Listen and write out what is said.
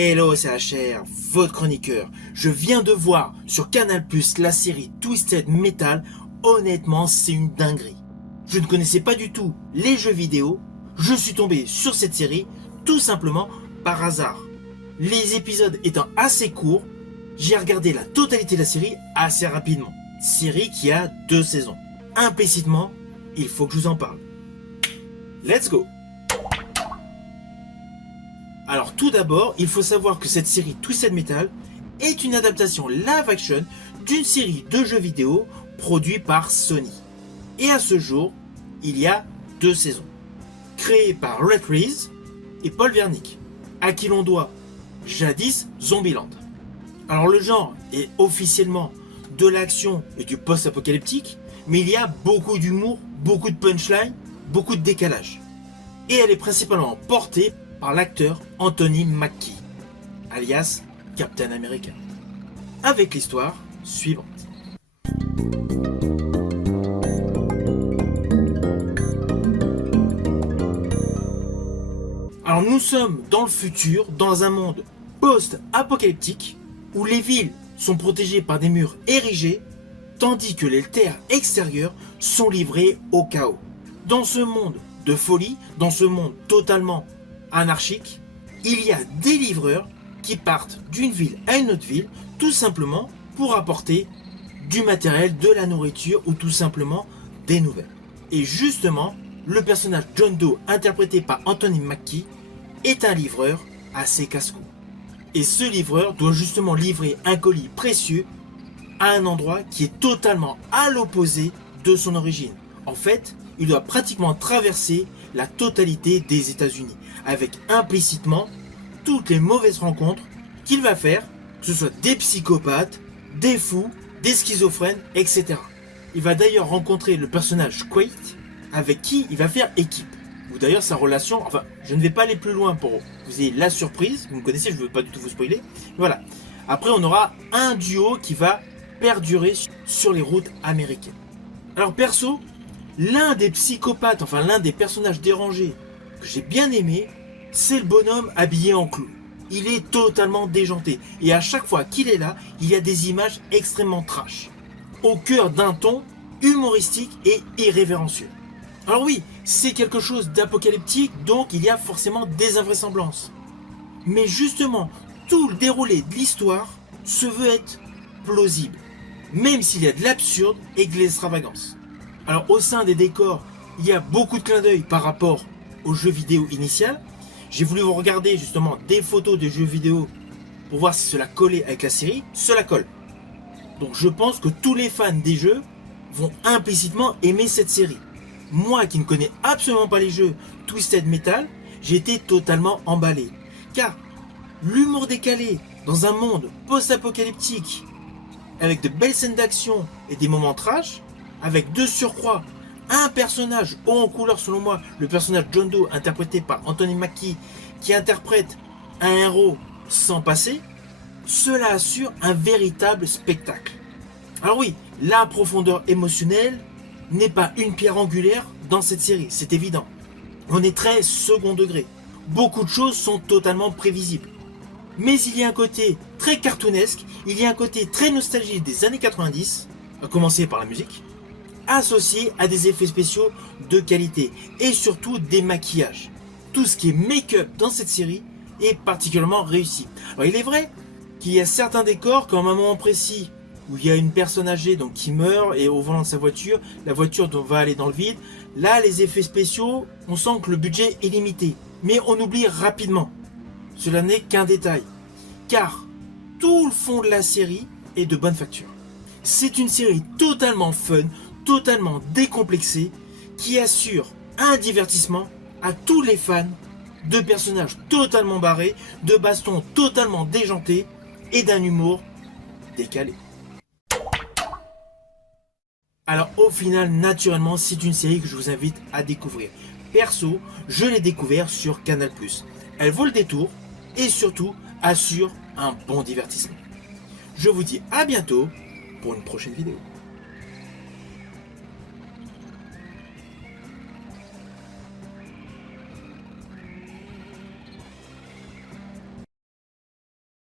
Hello, c'est HR, votre chroniqueur. Je viens de voir sur Canal+ la série Twisted Metal. Honnêtement, c'est une dinguerie. Je ne connaissais pas du tout les jeux vidéo. Je suis tombé sur cette série tout simplement par hasard. Les épisodes étant assez courts, j'ai regardé la totalité de la série assez rapidement. Série qui a 2 saisons. Implicitement, il faut que je vous en parle. Let's go! Alors tout d'abord, il faut savoir que cette série Twisted Metal est une adaptation live-action d'une série de jeux vidéo produit par Sony. Et à ce jour, il y a 2 saisons. Créée par Rhett Reese et Paul Wernick, à qui l'on doit jadis Zombieland. Alors le genre est officiellement de l'action et du post-apocalyptique, mais il y a beaucoup d'humour, beaucoup de punchline, beaucoup de décalage. Et elle est principalement portée par l'acteur Anthony Mackie, alias Captain America, avec l'histoire suivante. Alors nous sommes dans le futur, dans un monde post-apocalyptique, où les villes sont protégées par des murs érigés, tandis que les terres extérieures sont livrées au chaos. Dans ce monde de folie, dans ce monde totalement anarchique, il y a des livreurs qui partent d'une ville à une autre ville, tout simplement pour apporter du matériel, de la nourriture ou tout simplement des nouvelles. Et justement, le personnage John Doe, interprété par Anthony Mackie, est un livreur assez casse-cou. Et ce livreur doit justement livrer un colis précieux à un endroit qui est totalement à l'opposé de son origine. En fait, il doit pratiquement traverser la totalité des États-Unis, avec implicitement toutes les mauvaises rencontres qu'il va faire, que ce soit des psychopathes, des fous, des schizophrènes, etc. Il va d'ailleurs rencontrer le personnage Quaid, avec qui il va faire équipe. Ou d'ailleurs sa relation, enfin, je ne vais pas aller plus loin pour que vous ayez la surprise, vous me connaissez, je ne veux pas du tout vous spoiler. Voilà. Après, on aura un duo qui va perdurer sur les routes américaines. Alors perso, l'un des psychopathes, enfin l'un des personnages dérangés que j'ai bien aimé, c'est le bonhomme habillé en clown. Il est totalement déjanté. Et à chaque fois qu'il est là, il y a des images extrêmement trash. Au cœur d'un ton humoristique et irrévérencieux. Alors oui, c'est quelque chose d'apocalyptique, donc il y a forcément des invraisemblances. Mais justement, tout le déroulé de l'histoire se veut être plausible. Même s'il y a de l'absurde et de l'extravagance. Alors au sein des décors, il y a beaucoup de clins d'œil par rapport au jeu vidéo initial. J'ai voulu vous regarder justement des photos de jeux vidéo pour voir si cela collait avec la série. Cela colle. Donc je pense que tous les fans des jeux vont implicitement aimer cette série. Moi qui ne connais absolument pas les jeux Twisted Metal, j'ai été totalement emballé. Car l'humour décalé dans un monde post-apocalyptique, avec de belles scènes d'action et des moments trash, avec de surcroît un personnage haut en couleur selon moi, le personnage John Doe interprété par Anthony Mackie, qui interprète un héros sans passé, cela assure un véritable spectacle. Alors oui, la profondeur émotionnelle n'est pas une pierre angulaire dans cette série, c'est évident. On est très second degré. Beaucoup de choses sont totalement prévisibles. Mais il y a un côté très cartoonesque, il y a un côté très nostalgique des années 90, à commencer par la musique, associé à des effets spéciaux de qualité et surtout des maquillages. Tout ce qui est make-up dans cette série est particulièrement réussi. Alors il est vrai qu'il y a certains décors, comme à un moment précis où il y a une personne âgée donc, qui meurt et au volant de sa voiture, la voiture va aller dans le vide. Là, les effets spéciaux, on sent que le budget est limité. Mais on oublie rapidement. Cela n'est qu'un détail. Car tout le fond de la série est de bonne facture. C'est une série totalement fun, totalement décomplexée, qui assure un divertissement à tous les fans de personnages totalement barrés, de bastons totalement déjantés et d'un humour décalé. Alors au final, naturellement, c'est une série que je vous invite à découvrir. Perso, je l'ai découvert sur Canal+. Elle vaut le détour et surtout assure un bon divertissement. Je vous dis à bientôt pour une prochaine vidéo.